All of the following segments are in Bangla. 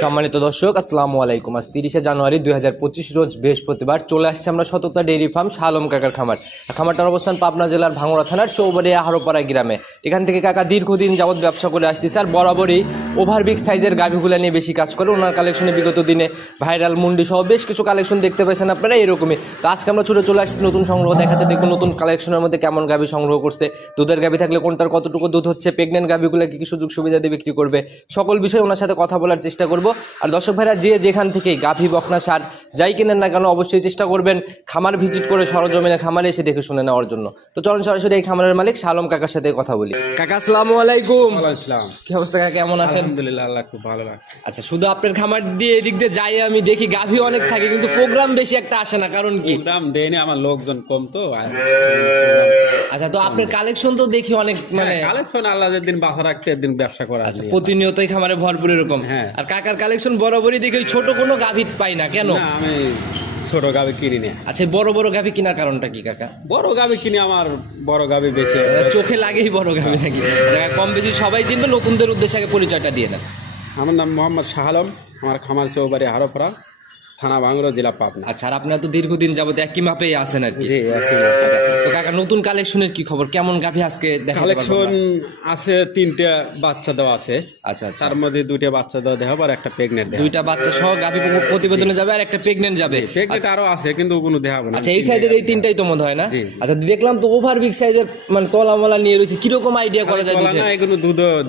সম্মানিত দর্শক, আসসালামু আলাইকুম। আজ 30শে জানুয়ারি 2025 রোজ বৃহস্পতিবার চলে আসছে আমরা সততা ডেইরি ফার্ম শাহ আলম কাকার খামার। খামারটার অবস্থান পাবনা জেলার ভাঙ্গুড়া থানার চৌবাড়িয়া হারোপাড়া গ্রামে। এখান থেকে কাকা দীর্ঘদিন যাবত ব্যবসা করে আসতেছে আর বরাবরই ওভারবিগ সাইজের গাভীগুলা নিয়ে বেশি কাজ করে। ওনার কালেকশনে বিগত দিনে ভাইরাল মুন্ডি সহ বেশ কিছু কালেকশন দেখতে পাইছেন আপনারা এরকমই। তো আজকে আমরা ছুটে চলে আসছি নতুন সংগ্রহ দেখাতে। দেখবো নতুন কালেকশনের মধ্যে কেমন গাভী সংগ্রহ করছে, দুধের গাভী থাকলে কোনটার কতটুকু দুধ হচ্ছে, প্রেগনেন্ট গাভীগুলো কি কি সুযোগ সুবিধা দিয়ে বিক্রি করবে, সকল বিষয়ে ওনার সাথে কথা বলার চেষ্টা করব। আর দর্শক ভাইরা যে যেখান থেকে গাভী বকনা সার যাই কিনেন না কেন অবশ্যই চেষ্টা করবেন খামার ভিজিট করে সরজমিনে খামারে এসে দেখে শুনে নেওয়ার জন্য। তো চলুন সরাসরি এই খামারের মালিক শাহ আলম কাকার সাথে কথা বলি। কাকা আসসালামু আলাইকুম। আসসালাম। কি অবস্থা কাকা, কেমন আছেন? আলহামদুলিল্লাহ, আল্লাহ খুব ভালো লাগছে। আচ্ছা, শুধু আপনার খামার দিয়ে এদিক দিয়ে যাই আমি দেখি গাভী অনেক থাকে কিন্তু প্রোগ্রাম বেশি একটা আসে না, কারণ কি? দাম দেয়নি, আমার লোকজন কম তো। আচ্ছা, তো আপনার কালেকশন তো দেখি অনেক, মানে কালেকশন আল্লাহ যেদিন বাসা রাখতে একদিন ব্যবসা করা। আচ্ছা, প্রতিনিয়তই খামারে ভরপুর এরকম। হ্যাঁ। আর কাকার কালেকশন বরাবরই দেখি ওই ছোট কোনো গাভী পাই না, কেন? আমি ছোট গাভি কিনি না। আচ্ছা, বড় বড় গাভী কেনার কারণটা কি কাকা? বড় গাভি কিনি, আমার বড় গাভি বেশি চোখে লাগেই বড় গাভী নাকি? কম বেশি সবাই চিনবে, নতুনদের উদ্দেশ্যে আগে পরিচয়টা দিয়ে দেন। আমার নাম মোহাম্মদ শাহ আলম, আমার খামার চৌবাড়ি হারোপাড়া, থানা ভাঙ্গুড়া, জেলা পাবনা। আচ্ছা, আর আপনার তো দীর্ঘদিন যাবত একই মাপেই আছেন আর কি? জি, আচ্ছা, তো কাকা নতুন কালেকশনের কি খবর, কেমন গাভী আজকে দেখাতে পারবো? কালেকশন আছে, 3টা বাচ্চা দেওয়া আছে। আচ্ছা আচ্ছা, তার মধ্যে 2টা বাচ্চা দেওয়া দেখাবো আর একটা প্রেগনেন্ট। 2টা বাচ্চা সহ গাভী প্রতিবেদনে যাবে আর একটা প্রেগনেন্ট যাবে। প্রেগনেন্ট আরো আছে কিন্তু কোনো দেখাবো না। আচ্ছা, এই সাইডের এই 3টাই তো মনে হয় না? জি। আচ্ছা, দেখলাম তো ওভার বিগ সাইজের, মানে তলা মলা নিয়ে রয়েছে, কিরকম আইডিয়া করা যায়? না, এগুলো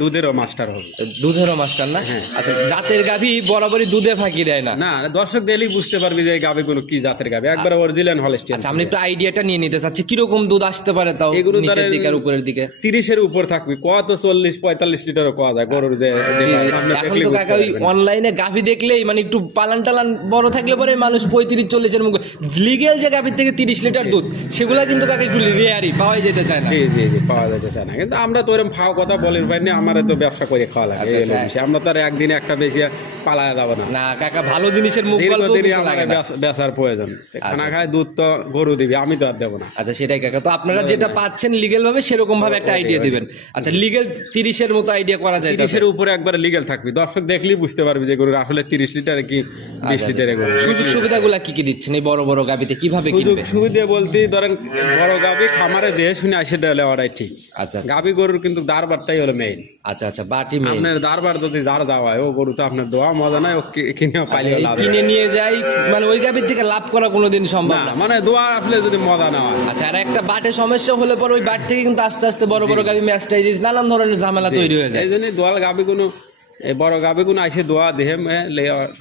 দুধেরও মাস্টার হবে। দুধেরও মাস্টার না? আচ্ছা, জাতের গাভী বরাবরই দুধে ফাঁকি দেয় না? না, দর্শক দেখলেই বুঝতে পারবি যে গাভীগুলো কি জাতের গাভী, একবার অরিজিনাল হলস্টিয়ান। আচ্ছা, আমি একটু আইডিয়াটা নিয়ে নিতে চাচ্ছি, কিরকম দুধ আসতে পারে তাও নিচের দিকে আর উপরের দিকে? 30-এর উপর থাকবি, কত 40-45 লিটারও পাওয়া যায় গরুর। যে এখন তো কাকা ওই অনলাইনে গাভী দেখলেই মানে একটু পালান টালান বড় থাকলে পরে মানুষ 35-40-এর মুখ। লিগেল যে গাভীর থেকে 30 লিটার দুধ, সেগুলা কিন্তু কাকা একটু রেয়ারই পাওয়া যেতে চায় না। জি জি জি, পাওয়া যেতে চায় না, কিন্তু আমরা তো এরকম ফাও কথা বলি ভাই না, আমার তো ব্যবসা করে খাওয়া লাগে। আমরা তো আর একদিনে একটা বেশি পালায় যাবো না। না কাকা, ভালো জিনিসের মুখ আমার বেচার প্রয়োজন। খানা খায়, দুধ তো গরু দিবি, আমি তো আর দেবো না। আচ্ছা, সেটাই কাকা। তো আপনারা যেটা পাচ্ছেন লিগেল ভাবে সেরকম ভাবে একটা আইডিয়া দিবেন। আচ্ছা, লিগেল 30-এর মতো আইডিয়া করা যায়? 30-এর উপরে একবার লিগেল থাকবি, দর্শক দেখলেই বুঝতে পারবি যে গরুর আসলে 30 লিটার কি 20 লিটারের গরু। সুযোগ সুবিধাগুলা কি কি দিচ্ছেন এই বড় বড় গাভীতে, কিভাবে কিনবে? সুবিধা বলতে ধরেন বড় গাভী খামারে দিয়ে শুনে আসে লেওয়াটাই ঠিক। আচ্ছা, গাভী গরুর কিন্তু দারবারটাই হলো মেইন। আচ্ছা আচ্ছা, বাটি মেইন। আপনার দারবার যদি যার যাওয়া হয়, ও গরু তো আপনার দোয়া মজা নাই, ও কিনে পাইলে লাভ। কিনে নিয়ে যাই মানে ওই গাভীর থেকে লাভ করা কোনোদিন সম্ভব না, মানে দোয়া আসলে যদি মজা না হয়। আচ্ছা, আর একটা বাটে সমস্যা হলে পরে ওই বাট থেকে কিন্তু আস্তে আস্তে বড় বড় গাভী ম্যাস্টাইজিস নানান ধরনের ঝামেলা তৈরি হয়ে যায়। এই জন্য দোয়াল গাভী কোনো বড় গাভী কোনো আইসে দোয়া দেহে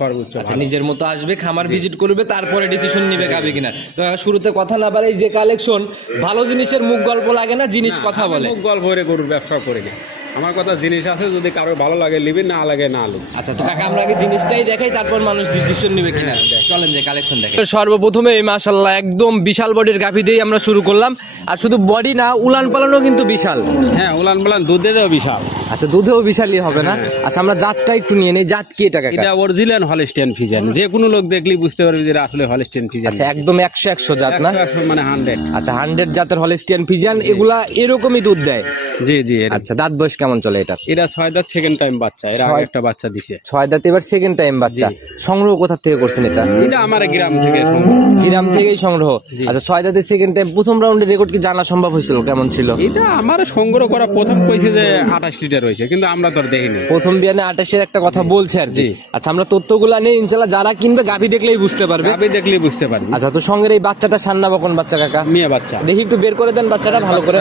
সর্বোচ্চ। আচ্ছা, নিজের মতো আসবে, খামার ভিজিট করবে, তারপরে ডিসিশন নিবে গাভী কিনার। তো শুরুতে কথা না বাড়াই, যে কালেকশন ভালো জিনিসের মুখ গল্প লাগে না, জিনিস কথা বলে। মুখ গল্প করে গরুর ব্যবসা করি না, আমার কথা জিনিস আছে, যদি কারো ভালো লাগে লিবি, না লাগে না লিবি। আচ্ছা, তো কাকা আমরা আগে জিনিসটাই দেখাই, তারপর মানুষ ডিসিশন নেবে কিনা। চলেন যে কালেকশন দেখেন। সর্বপ্রথমে এই মাশাআল্লাহ একদম বিশাল বডির গাভী দিয়ে আমরা শুরু করলাম। আর শুধু বডি না, উলান পালানও কিন্তু বিশাল। হ্যাঁ, উলান পালান দুধেরও বিশাল। আচ্ছা, দুধেও বিশালই হবে না? আচ্ছা, আমরা জাতটা একটু নিয়ে নেই। জাত কি এটা কাকা? এটা অরিজিনাল হলস্টিয়ান ফ্রিজিয়ান, যে কোনো লোক দেখলেই বুঝতে পারবে যে আসলে হলস্টিয়ান ফ্রিজিয়ান। আচ্ছা, একদম 100 জাত না? 100 মানে 100। আচ্ছা, 100 জাতের হলস্টিয়ান ফ্রিজিয়ান, এগুলা এরকমই দুধ দেয়? জি জি। আচ্ছা, দাঁত বয়স কেমন চলে এটা? এটা 6 দাঁত, সেকেন্ড টাইম বাচ্চা। এর আগে একটা বাচ্চা দিছে। 6 দাঁত, এবার সেকেন্ড টাইম বাচ্চা। সংগ্রহ কোথা থেকে করছেন এটা? এটা আমার গ্রাম থেকে। গ্রাম থেকেই সংগ্রহ? আচ্ছা, 6 দাঁতে সেকেন্ড টাইম। প্রথম রাউন্ডের রেকর্ড কি জানা সম্ভব হয়েছিল, কেমন ছিল? এটা আমার সংগ্রহ করা প্রথম কইছে যে 28 লিটার হয়েছে, কিন্তু আমরা তো আর দেখিনি। প্রথম বিয়ানে 28-এর একটা কথা বলছে আর কি। আচ্ছা, আমরা তথ্যগুলা নেই, ইনশাআল্লাহ যারা কিনবে গাভী দেখলেই বুঝতে পারবে। গাভী দেখলেই বুঝতে পারবে। আচ্ছা, তো সঙ্গে এই বাচ্চাটা সান্না বকন বাচ্চা কাকা? মেয়ে বাচ্চা। দেখি একটু বের করে দেন বাচ্চাটা ভালো করে।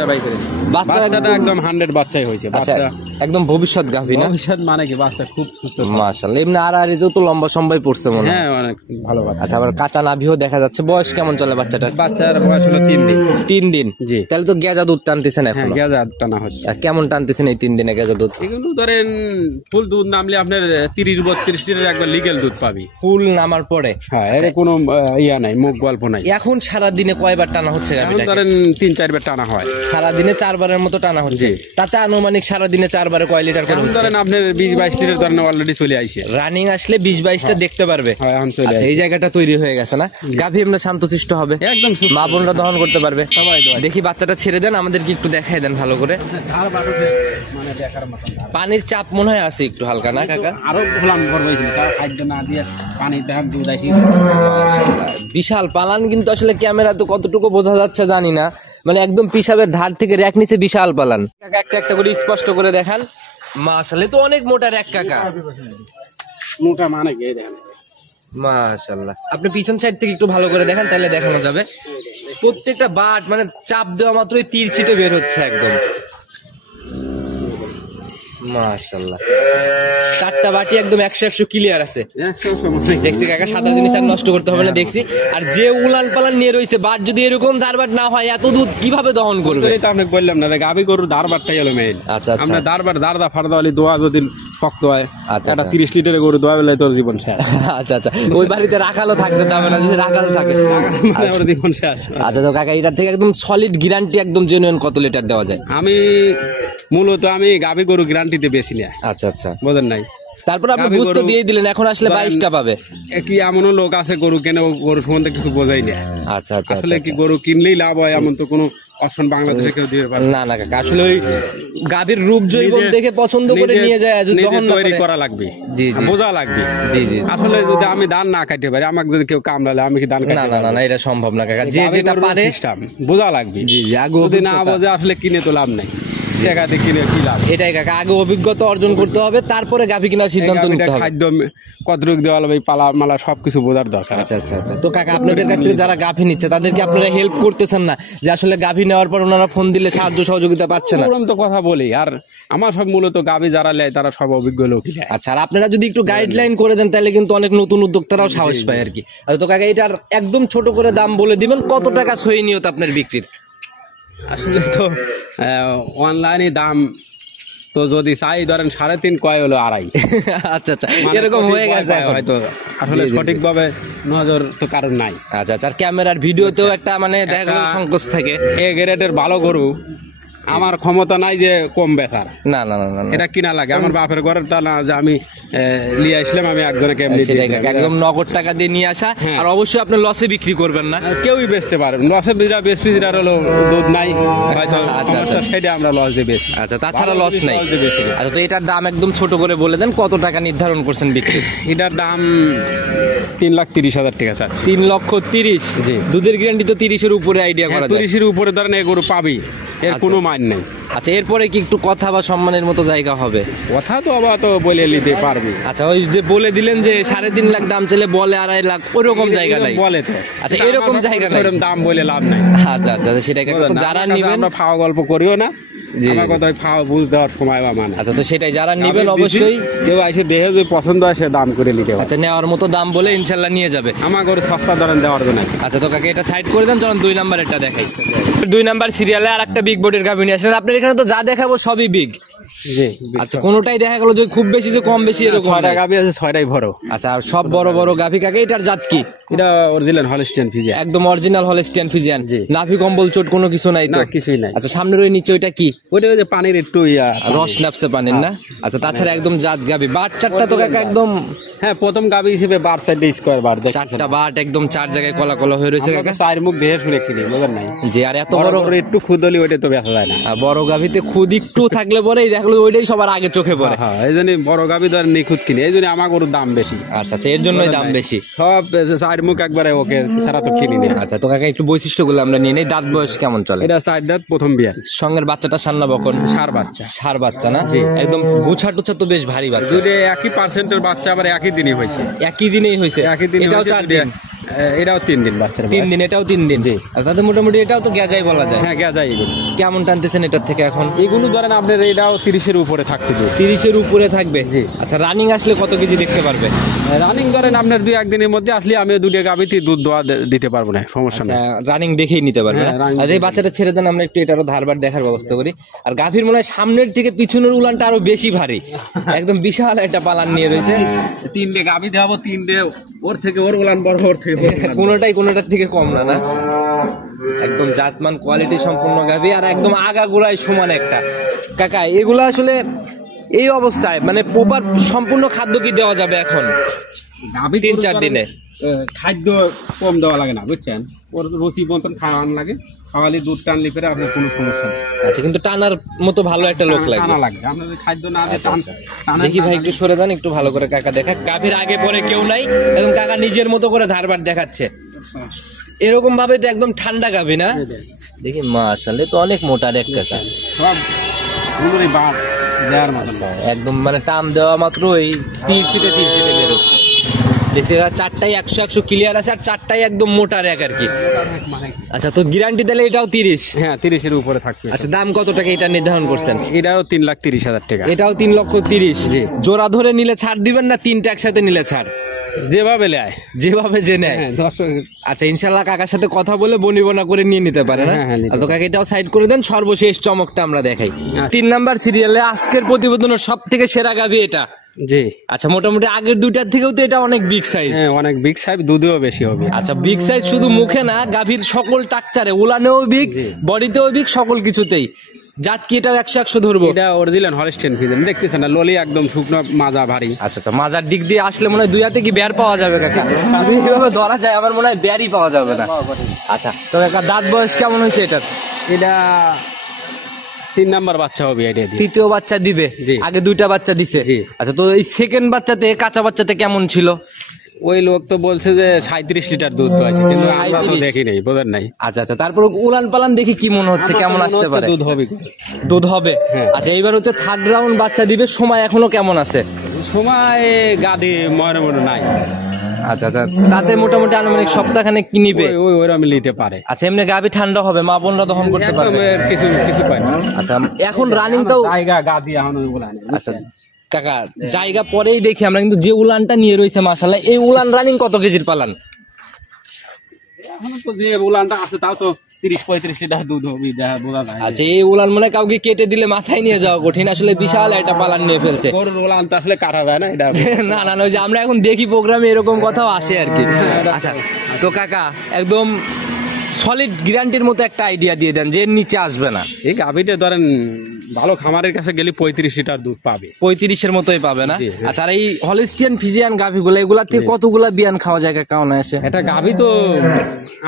বাচ্চাটা একদম 100 বাচ্চাই হয়েছে। আচ্ছা, একদম ভবিষ্যৎ গাভী না? ভবিষ্যৎ মানে কি, বাচ্চা খুব সুস্থ মাশাআল্লাহ। এমনি আড়াআড়িতেও তো লম্বা সম্বাই পড়ছে মনে হয়। হ্যাঁ, অনেক ভালো বাচ্চা। আচ্ছা, আবার কাঁচা নাভিও দেখা যাচ্ছে। বয়স কেমন চলে বাচ্চাটা? বাচ্চার বয়স হলো 3 দিন। 3 দিন? জি। তাহলে তো গেজা দুধ টানতেছেন এখন? হ্যাঁ, গেজা টানা হচ্ছে। আর কেমন টানতেছেন এই 3 দিনে গেজা দুধ? এগুলো ধরেন ফুল দুধ নামলে আপনার 30-32 লিটার একবার লিগেল দুধ পাবি ফুল নামার পরে। হ্যাঁ, এর কোনো ইয়া নাই, মুখ গল্প নাই। এখন সারা দিনে কয়বার টানা হচ্ছে? ধরেন 3-4 বার টানা হয়। সারা দিনে 4 বারের মতো টানা হচ্ছে? তাতে আনুমানিক সারা দিনে 4 বারে কয় লিটার করে এখন হচ্ছে? ধরেন আপনার 20-22 লিটার ধরেন অলরেডি চলে আইছে। রানিং আসলে 20-22টা দেখতে পারবে। হ্যাঁ, এখন চলে আচ্ছা, এই জায়গাটা তৈরি হয়ে গেছে না? গাভী আমরা শান্তশিষ্ট হবে, একদম সুস্থ। মা বোনরা দহন করতে পারবে। সবাই দোয়া। দেখি বাচ্চাটা ছেড়ে দেন, আমাদেরকে একটু দেখাই দেন ভালো করে। ধার বাটুতে মানে দেখার মতো না। পানির চাপ মনে হয় আছে একটু হালকা, না কাকা? আরো ভোলাম করবেছিল, তার খাদ্য না দিয়ে পানি দেখ দুধ আসি। বিশাল পালান, কিন্তু আসলে ক্যামেরা তো কতটুকু বোঝা যাচ্ছে জানি না, মানে একদম পিসাবের ধার থেকে র্যাক নিচে বিশাল পালান। কাকা একটা একটা করে স্পষ্ট করে দেখান। মাশাআল্লাহ, তো অনেক মোটা র্যাক কাকা। মোটা মানে কি দেখেন। মাশাআল্লাহ, আপনি পিছন সাইড থেকে একটু ভালো করে দেখান, তাহলে দেখানো যাবে। প্রত্যেকটা বাট মানে চাপ দেওয়া মাত্রই তীর ছিটে বের হচ্ছে একদম। মাশাআল্লাহ, চারটা বাটি একদম 100 ক্লিয়ার আছে। দেখছি কাকা, সাদা জিনিস আর নষ্ট করতে হবে না দেখছি। আর যে উলান পালান নিয়ে রয়েছে, বাট যদি এরকম ধারবাট না হয়, এত দুধ কিভাবে দহন করবে? তো আপনাকে বললাম না, গাভী গরুর ধারবারটাই হলো মেইন। আচ্ছা, আচ্ছা। আমরা ধারবার দারদা ফারদা হলে দোয়া যদি শক্ত হয়, আচ্ছা, একটা আচ্ছা। 30 লিটারের গরু দোয়া বেলায় তোর জীবন শেষ। আচ্ছা আচ্ছা, ওই বাড়িতে রাখালও থাকতে চাবে না, যদি রাখাল থাকে। মানে আমার জীবন শেষ। আচ্ছা, তো কাকা এটার থেকে একদম সলিড গ্যারান্টি, একদম জেনুইন কত লিটার দেওয়া যায়? আমি মূলত গাভী গরু গ্যারান্টিতে বেশি না, আচ্ছা আচ্ছা। বোঝেন নাই? তারপর আপনি গাভী বুঝতে গরু দিয়ে দিলেন, এখন আসলে ধরেন 22টা পাবে। কি এমনও লোক আছে গরু কেন, গরু সম্বন্ধে কিছু বোঝাই না। আচ্ছা আচ্ছা। আসলে কি গরু কিনলেই লাভ হয় এমন তো কোনো অপশন বাংলাদেশে কেউ দিতে পারে না না কাকা, আসলে ওই গাভীর রূপ জৈবন দেখে পছন্দ করে নিয়ে যায়, যদি নিজে দহন না তৈরি করে। করা লাগবে, জি, জি। বোঝা লাগবে। জি জি। আসলে যদি আমি ধান না কাটতে পারি, আমাকে যদি কেউ কামড়ালে আমি কি ধান না কাটতে না পারবো? না না, এটা সম্ভব না কাকা, যে যেটা পারে। সিস্টেম বোঝা লাগবে। জি জি, আগে যদি না অভিজ্ঞতা। বোঝে আসলে কিনে তো লাভ নাই, টাকা দিয়ে কিনে কি লাভ? এটাই কাকা, আগে অভিজ্ঞতা অর্জন করতে হবে, তারপরে গাভী কেনার সিদ্ধান্ত গাভীটা নিতে হবে। খাদ্য কতটুক দেওয়া হবে, পালা মালা সবকিছু বোঝার দরকার আছে। আচ্ছা আচ্ছা আচ্ছা। তো কাকা, আপনাদের কাছ থেকে যারা গাভী নিচ্ছে, তাদেরকে আপনারা হেল্প করতেছেন না? যে আসলে গাভী নেওয়ার পর ওনারা ফোন দিলে সাহায্য সহযোগিতা পাচ্ছে না? ওরকম তো কথা বলি। আর আমার সব মূলত গাভী যারা নেয় তারা সব অভিজ্ঞ লোকই নেয়। আচ্ছা, আর আপনারা যদি একটু গাইডলাইন করে দেন, তাহলে কিন্তু অনেক নতুন উদ্যোক্তারাও সাহস পায় আর কি। তো কাকা, এটার একদম ছোট করে দাম বলে দিবেন, কত টাকা সহি নিয়ত আপনার বিক্রির? আসলে তো অনলাইনে দাম তো যদি চাই ধরেন 3.5 কয় হলো 2.5। আচ্ছা আচ্ছা, মানে এরকম প্রতি হয়ে কয় গেছে কয় এখন। হয়তো আসলে জি, জি, জি। সঠিকভাবে নজর তো কারণ নাই। আচ্ছা আচ্ছা, আর ক্যামেরার ভিডিওতেও একটা মানে দেখা গেল একটা- সংকোচ থাকে। এ গ্রেডের ভালো গরু আমার ক্ষমতা নাই যে কম বেচার, না না না না না। এটা কিনা লাগে। আমার বাপের ঘরের তা না যে আমি নিয়ে আসলাম, আমি একজনকে এমনি দিয়ে সেটাই দিলাম। কাকা, একদম নগদ টাকা দিয়ে নিয়ে আসা। হ্যাঁ। আর অবশ্যই আপনি লসে বিক্রি করবেন না। কেউই বেচতে পারে লসে বিজরা বেচপিজরা হলো দুধ নাই হয়তো আচ্ছা, সমস্যা, আচ্ছা। সেটা আমরা লস দিয়ে বেশি। আচ্ছা, তাছাড়া লস নাই। বেশি না। আচ্ছা, তো এটার দাম একদম ছোট করে বলে দেন, কত টাকা নির্ধারণ করছেন বিক্রি? এটার দাম 3,30,000 টাকা চাচ্ছি। 3,30,000। জি। দুধের গ্যারান্টি তো 30-এর উপরে আইডিয়া করা যায়। 30-এর উপরে ধরেন এই গরু পাবি, এর আচ্ছা, কোনো আচ্ছা। মান নেই। আচ্ছা, এরপরে কি একটু কথা বা সম্মানের মতো জায়গা হবে? কথা তো আবার তো বলে নিতে পারবি। আচ্ছা, ওই যে বলে দিলেন যে 3.5 লাখ দাম চলে, বলে 2.5 লাখ, ওরকম জায়গা নাই? বলে তো। আচ্ছা, কিন্তু এরকম আমার জায়গা কাছে নাই। ওরকম দাম বলে লাভ নাই। আচ্ছা আচ্ছা, সেটাই কাকা। তো যারা আমার কাছে নিবেন, আমরা ফাওয়া গল্প করিও না। জি, আমার জি। কথা ফাওয়া বুঝ দেওয়ার সময় বা মানে আচ্ছা, তো সেটাই যারা নিবেন আমি দিছি, অবশ্যই। কেউ এসে দেখে যদি পছন্দ হয় সে দাম করে নিতে পারে। আচ্ছা, নেওয়ার মতো দাম বলে ইনশাল্লাহ নিয়ে যাবে। আমার গরু সস্তা ধরেন দেওয়ার জন্য। আচ্ছা, তো কাকে এটা সাইড করে দেন, চলুন 2 নাম্বারেরটা দেখাই। 2 নাম্বার সিরিয়ালে আর একটা বিগ বোর্ডের গাভী নিয়ে আসলেন। আপনার এখানে তো যা দেখাবো সবই বিগ। জি, আচ্ছা, কোনোটাই দেখা গেল যে খুব বেশি যে কম বেশি এরকম 6টা নাই। গাভী আছে, 6টাই বড়। আচ্ছা, আর সব বড় বড় গাভী কাকে? এটার জাত কি? এটা অরিজিনাল হলস্টিয়ান ফিজিয়ান। একদম অরিজিনাল হলস্টিয়ান ফিজিয়ান। জি। নাভি কম্বল চোট কোনো কিছু নাই তো? না, কিছুই নাই। আচ্ছা, সামনের ওই নিচে ওইটা কি? ওইটা ওই যে পানির একটু রস নাপসে পানির না? আচ্ছা, তাছাড়া একদম জাত গাভী। বাচ্চাটা তো কাকা একদম হ্যাঁ, প্রথম গাভী হিসেবে বার সাইড স্কোয়ার বার দেখ। 4টা বাট একদম 4 জায়গায় কলা কলা হয়ে রয়েছে কাকা। চার মুখ দেহে শুনে কিনি, বুঝলেন নাই? জি, আর এত বড় বড় বড় একটু খুদলি ওইটা তো বেচা যায় না। বড় গাভীতে খুদ একটু থাকলে পরে দেখলো ওইটাই সবার আগে চোখে পড়ে। হ্যাঁ, এই জন্য বড় গাভী ধরেন নিখুঁত কিনি, এই জন্য আমার গরুর দাম বেশি। আচ্ছা আচ্ছা, এর জন্যই দাম বেশি। সব চার মুখ একবারে ওকে ছাড়া তো কিনি না। আচ্ছা, তো কাকা একটু বৈশিষ্ট্যগুলো আমরা নিয়ে নেই। দাঁত বয়স কেমন চলে? এটা চার দাঁত, প্রথম বিয়ার, সঙ্গের বাচ্চাটা সান্না বকন সার বাচ্চা। সার বাচ্চা না? একদম গুছা টুছা তো বেশ ভারী বাচ্চা। দুটো একই পার্সেন্টের বাচ্চা, আবার একই দিনই হয়েছে। একই দিনেই হয়েছে? একই দিনে এটাও হয়েছে, 4 দিন? এটাও 3 দিন বাচ্চার 3 দিন, এটাও 3 দিন। জি। আর তাতে মোটামুটি এটাও তো গ্যাজাই বলা যায়। হ্যাঁ, গেছে এগুলো। কেমন টানতেছেন এটার থেকে এখন? এগুলো ধরেন আপনার এটাও 30-এর উপরে থাকতে দিই। 30-এর উপরে থাকবে? জি। আচ্ছা, রানিং আসলে কত কেজি দেখতে পারবে? রানিং ধরেন আপনার 2-1 দিনের মধ্যে আসলে আমি দুটো গাভীতে দুধ দোয়া দিতে পারবো না, সমস্যা নেই। রানিং দেখেই নিতে পারবে না? হ্যাঁ, running আর এই বাচ্চাটা ছেড়ে দেন, আমরা একটু এটারও ধারবার দেখার ব্যবস্থা করি। আর গাভীর মনে হয় সামনের থেকে পিছনের উলানটা আরো বেশি ভারী, একদম বিশাল একটা পালান নিয়ে রয়েছে। 3টে গাভী দেখাবো, 3টে ওর থেকে ওর উলান বড়, ওর থেকে ওর উলান বড়। কোনোটাই কোনোটার থেকে কম না, না? একদম জাতমান কোয়ালিটি সম্পূর্ণ গাভী, আর একদম আগা গোড়ায় সমান একটা। কাকা, এগুলো আসলে এই অবস্থায় মানে প্রপার সম্পূর্ণ খাদ্য কি দেওয়া যাবে এখন গাভী 3-4 দিনে? খাদ্য কম দেওয়া লাগে না, বুঝছেন? ওর রুচি মতন খাওয়ানো লাগে, খাওয়ালে দুধ টানলি পরে আপনার কোনো সমস্যা নেই। আচ্ছা, কিন্তু টানার মতো ভালো একটা লোক লাগবে। টানা লাগবে, আপনার যদি খাদ্য না দিয়ে টানা দেখি ভাই একটু সরে যান, একটু ভালো করে কাকা দেখা। গাভীর আগে পরে কেউ নাই, একদম কাকা নিজের মতো করে ধারবার দেখাচ্ছে। এরকম ভাবে তো একদম ঠান্ডা গাভী না? দেখি মাশাআল্লাহ, তো অনেক মোটা রেক কাকা, সব গুলোরই বাপ দেওয়ার মতন। একদম মানে টান দেওয়া মাত্রই তীর ছিটে বেরোচ্ছে। দেখছি চারটাই 100 ক্লিয়ার আছে, আর চারটাই একদম মোটা রেক আর কি। আচ্ছা, তো গ্যারান্টি দিলে এটাও 30? হ্যাঁ, 30-এর উপরে থাকবে। আচ্ছা, দাম কত টাকা এটা নির্ধারণ করছেন? এটাও 3,30,000 টাকা। এটাও 3,30,000। জি। জোড়া ধরে নিলে ছাড় দিবেন না তিনটা একসাথে নিলে ছাড়? যেভাবে নেয়, যেভাবে যে নেয়। হ্যাঁ, দর্শক। আচ্ছা, ইনশাল্লাহ কাকার সাথে কথা বলে বনিবনা করে নিয়ে নিতে পারে না? হ্যাঁ, হ্যাঁ, নিতে তো কাকা এটাও সাইড করে দেন, সর্বশেষ চমকটা আমরা দেখাই। আচ্ছা। 3 নাম্বার সিরিয়ালে আজকের প্রতিবেদনের সব থেকে সেরা গাভী এটা। জি। আচ্ছা, মোটামুটি আগের দুইটার থেকেও তো এটা অনেক বিগ সাইজ। হ্যাঁ, অনেক বিগ সাইজ, দুধেও বেশি হবে। আচ্ছা, বিগ সাইজ শুধু মুখে না, গাভীর সকল টাকচারে, উলানেও বিগ, বডিতেও বিগ, সকল কিছুতেই। জাত কি এটা 100 ধরবো? এটা অরিজিনাল হলস্টেইন ফ্রিজিয়ান, দেখতেছেন না, ললি একদম শুকনো, মাজা ভারী। আচ্ছা আচ্ছা, মাজার দিক দিয়ে আসলে মনে হয় দুই হাতে কি বের পাওয়া যাবে কাকা? যদি এইভাবে ধরা যায় আমার মনে হয় বেরই পাওয়া যাবে না। আচ্ছা, তো কাকা দাঁত বয়স কেমন হয়েছে এটার? এটা 3 নাম্বার বাচ্চা হবে এটা দিয়ে। তৃতীয় বাচ্চা দিবে? জি। আগে 2টা বাচ্চা দিছে? জি। আচ্ছা, তো এই সেকেন্ড বাচ্চাতে, কাঁচা বাচ্চাতে কেমন ছিল? ওই লোক তো বলছে যে 37 লিটার দুধ হয়েছে, কিন্তু আমরা তো 37? দেখি নাই, বোঝেন নাই। আচ্ছা আচ্ছা, তারপর উলান পালান দেখি কি মনে হচ্ছে, কেমন আমার তো আসতে মনে পারে? হচ্ছে দুধ হবে। দুধ হবে? হ্যাঁ। আচ্ছা, এইবার হচ্ছে 3rd রাউন্ড বাচ্চা দিবে, সময় এখনো কেমন আছে? সময় গাদি মনে নাই। আচ্ছা আচ্ছা, তাতে মোটামুটি আনুমানিক সপ্তাহখানেক কি নিবে? ওইরকম নিতে পারে। আচ্ছা, এমনি গাভী ঠান্ডা হবে, মা বোনরা দহন করতে একদম পারবে? কিছু কিছু পায় না। আচ্ছা, এখন রানিং তো। জায়গা গাদি এখন ওগুলা নেই। আচ্ছা কাকা, জায়গা পরেই দেখি আমরা, কিন্তু যে উলানটা নিয়ে রয়েছে মাশাআল্লাহ, এই উলান রানিং কত কেজির পালান? এখন তো যে উলানটা আছে তাও তো 30-35 লিটার দুধ হবে, বোঝা যায়। আচ্ছা, এই উলান মানে কাউকে কেটে দিলে মাথায় নিয়ে যাওয়া কঠিন, আসলে বিশাল একটা পালান নিয়ে ফেলছে। গরুর উলান তো আসলে কাটা যায় না এটা। না না না, ওই যে আমরা এখন দেখি প্রোগ্রামে এরকম কথাও আসে আর কি। আচ্ছা, তো কাকা একদম সলিড গ্যারান্টির মতো একটা আইডিয়া দিয়ে দেন যে এর নিচে আসবে না। এই গাভীটা ধরেন ভালো খামারের কাছে গেলে 35 লিটার দুধ পাবে। 35-এর মতোই পাবে না? জি, হ্যাঁ। আচ্ছা, আর এই হলিস্টিয়ান ফিজিয়ান গাভীগুলো, এগুলা থেকে কতগুলা বিয়ান খাওয়া যায় কাকা অনায়াসে? এটা গাভী তো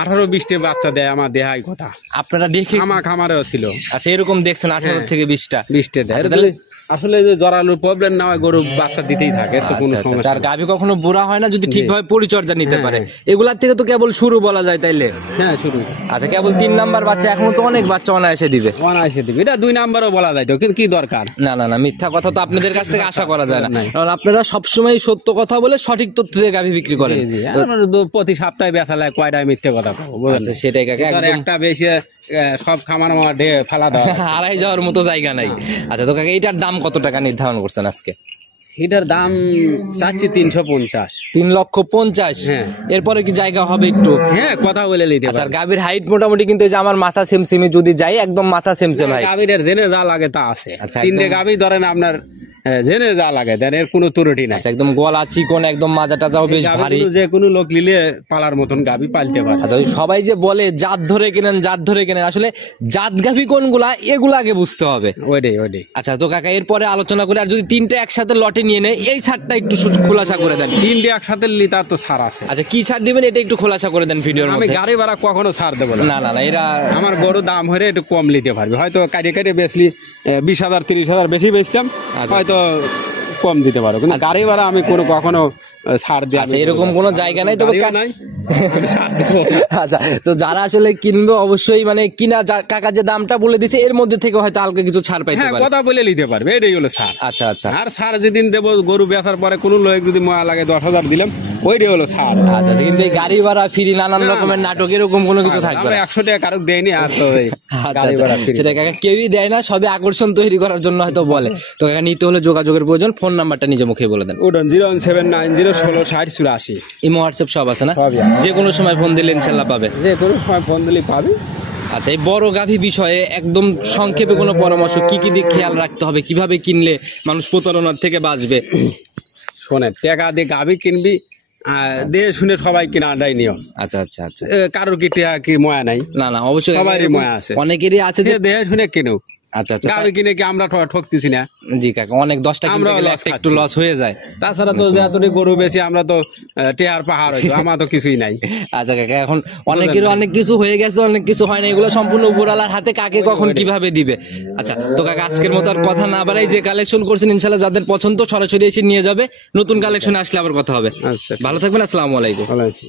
18-20টা বাচ্চা দেয়, আমার দেহাই কথা। আপনারা দেখে? আমার খামারেও ছিল। আচ্ছা, এরকম দেখছেন 18 থেকে 20টা? 20টা দেয়। আচ্ছা, তাহলে আসলে যে জরালুর প্রবলেম না হয়, গরু বাচ্চা দিতেই থাকে, এর তো কোনো আচ্ছা, সমস্যা আর নেই। গাভী কখনো বুড়া হয় না যদি জি। ঠিকভাবে পরিচর্যা নিতে হ্যাঁ, পারে। হ্যাঁ। এগুলার থেকে তো কেবল শুরু বলা যায় তাইলে? হ্যাঁ, শুরু। আচ্ছা, কেবল 3 নাম্বার বাচ্চা, এখনো তো অনেক বাচ্চা অনায়াসে দিবে। অনায়াসে দিবে, এটা 2 নাম্বারও বলা যায় তো, কিন্তু কি দরকার? না না না, মিথ্যা কথা তো আপনাদের কাছ থেকে আশা করা যায় না, নাই। কারণ আপনারা সবসময় সত্য কথা বলে সঠিক তথ্য দিয়ে গাভী বিক্রি করেন। জি, জি। আমার প্রতি সপ্তাহে বেচা লাগে, কয়টায় মিথ্যে কথা পাবো, বুঝলেন? আচ্ছা, সেটাই কাকা, এবার একদম একটা বেশি সব খামার মাঠে ফেলা দেওয়া। হারাই যাওয়ার মতো জায়গা নাই। আচ্ছা, তো কাকা এটার দাম কত টাকা নির্ধারণ করছেন আজকে? এটার দাম চাচ্ছি 350। 3,50,000? হ্যাঁ। এরপরে কি জায়গা হবে একটু? হ্যাঁ, কথা বলে নিতে আচ্ছা, পারবে। গাভীর হাইট মোটামুটি কিন্তু এই যে আমার মাথা সেমসেমি, যদি যাই একদম মাথা সেমসেম হাইট। গাভীর জেনে যা লাগে তা আছে। আচ্ছা, 3টে একদম। গাভী ধরেন আপনার জেনে যা লাগে দেন, এর কোনো ত্রুটি নাই। আচ্ছা, একদম গলা চিকন, একদম মাজা টাজাও বেশ ভারী। যে কোনো লোক নিলে পালার মতন গাভী পালতে পারে। আচ্ছা, ওই সবাই যে বলে জাত ধরে কেনেন, জাত ধরে কেনেন, আসলে জাত গাভী কোনগুলা এগুলা আগে বুঝতে হবে। ওইটাই। আচ্ছা, তো কাকা এরপরে আলোচনা করে, আর যদি 3টে একসাথে লটে নিয়ে নেয়, এই ছাড়টা একটু খোলাসা করে দেন। 3টে একসাথে নিলে তার তো ছাড় আছে। আচ্ছা, কি ছাড় দিবেন এটা একটু খোলাসা করে দেন ভিডিওর আমি মধ্যে। গাড়ি ভাড়া কখনো ছাড় দেবো না। না না না, এরা আমার গরু দাম হলে একটু কম নিতে পারবে, হয়তো কাটে বেচলি 20,000 30,000 বেশি বেচতাম, আচ্ছা। হয়তো কম দিতে পারো, কিন্তু গাড়ি ভাড়া আমি কোনো কখনো ছাড় দিয়ে। আচ্ছা, এরকম কোনো জায়গা নাই, তবে নাই, আমি ছাড় দেবো। আচ্ছা, তো যারা আসলে কিনবে অবশ্যই মানে কিনা কাকা যে দামটা বলে দিছে এর মধ্যে থেকে হয়তো হালকা কিছু ছাড় পাইতে হ্যাঁ, পারে। কথা বলে নিতে পারবে, এটাই হলো ছাড়। আচ্ছা আচ্ছা আর ছাড় যেদিন দেবো, গরু বেচার পরে কোনো লোক যদি ময়া লাগে 10,000 দিলাম, ওইটাই হলো ছাড়। আচ্ছা, কিন্তু এই গাড়ি ভাড়া ফ্রি, নানান রকমের নাটক, এরকম কোনো কিছু থাকবে আমরা না? 100 টাকা কারো দেয়নি, আর তো এই আচ্ছা গাড়ি ভাড়া আচ্ছা, free। সেটা কাকা কেউই দেয় না, সবে আকর্ষণ তৈরি করার জন্য হয়তো বলে। তো কাকা নিতে হলে যোগাযোগের প্রয়োজন, ফোন নাম্বারটা নিজে মুখে বলে দেন। ওডন 01790166084। ইমো হোয়াটসঅ্যাপ সব আছে না? সবই আছে। যে কোনো সময় ফোন দিলে ইনশাল্লাহ পাবে। যে কোনো সময় ফোন দিলে পাবি। আচ্ছা, এই বড় গাভী বিষয়ে একদম সংক্ষেপে কোনো পরামর্শ, কি কি দিক খেয়াল রাখতে হবে, কিভাবে কিনলে মানুষ প্রতারণার থেকে বাঁচবে? শোনে, টাকা দিয়ে গাভী কিনবি, দিয়ে শুনে সবাই কিনা আড্ডাই নিও। আচ্ছা আচ্ছা আচ্ছা, কারোর কি টাকা কি ময়া নাই? না না, অবশ্যই সবারই ময়া আছে। অনেকেরই আছে যে সে দেহে শুনে কিনুক, আচ্ছা আচ্ছা গাবি কিনে কি আমরা ঠকতেছি না? জি কাকা, অনেক 10টা কিনতে আমরাও গেলে loss একটা একটু খাচ্ছি। লস হয়ে যায়। তাছাড়া তো যতটি গরু বেশি আমরা তো টেহার পাহাড় হইতো, আমার তো কিছুই নাই। আচ্ছা কাকা, এখন অনেকের অনেক কিছু হয়ে গেছে, অনেক কিছু হয় না, এগুলো সম্পূর্ণ উপরওয়ালার হাতে, কাকে কখন কিভাবে দিবে। আচ্ছা তো কাকা, আজকের মতো আর কথা না বাড়াই, যে কালেকশন করছেন ইনশাল্লাহ যাদের পছন্দ সরাসরি এসে নিয়ে যাবে, নতুন কালেকশন আসলে আবার কথা হবে। আচ্ছা, ভালো থাকবেন, আসসালামু আলাইকুম। ভালো আছি।